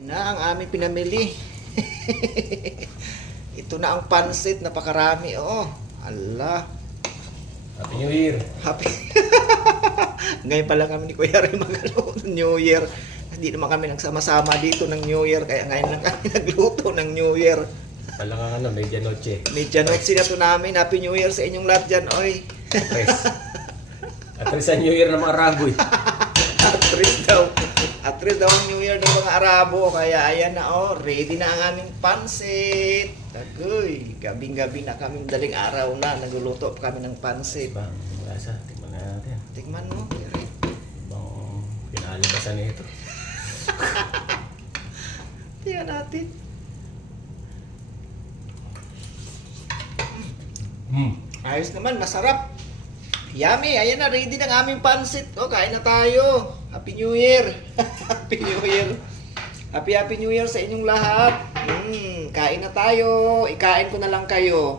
Na ang aming pinamili. Ito na ang pansit, napakarami. Oh, Allah. Happy New Year. Happy. Ngayon pa lang kami ni Kuya Ray New Year. Hindi naman kami nagsama-sama dito ng New Year, kaya ngayon lang kami nagluto ng New Year. Pala nga medianoche. Medianoche na to namin. Happy New Year sa inyong lahat dyan, oy. Atris sa New Year ng mga Aragoy. Atris daw. Atris daw ang New Year ng mga Arabo. Kaya ayan na, oh, ready na ang aming pansit. Tagoy, gabing-gabi na kaming daling araw na. Nagluluto pa kami ng pansit. Bang, lasa. Tikman na natin. Tikman mo, Kuya Ray. Bang, pinalibasan nito. Tingnan natin. Ayos naman, masarap. Yummy, ayan na, ready na ang aming pansit. O, kain na tayo. Happy New Year. Happy New Year. Happy New Year sa inyong lahat. Kain na tayo. Ikain ko na lang kayo.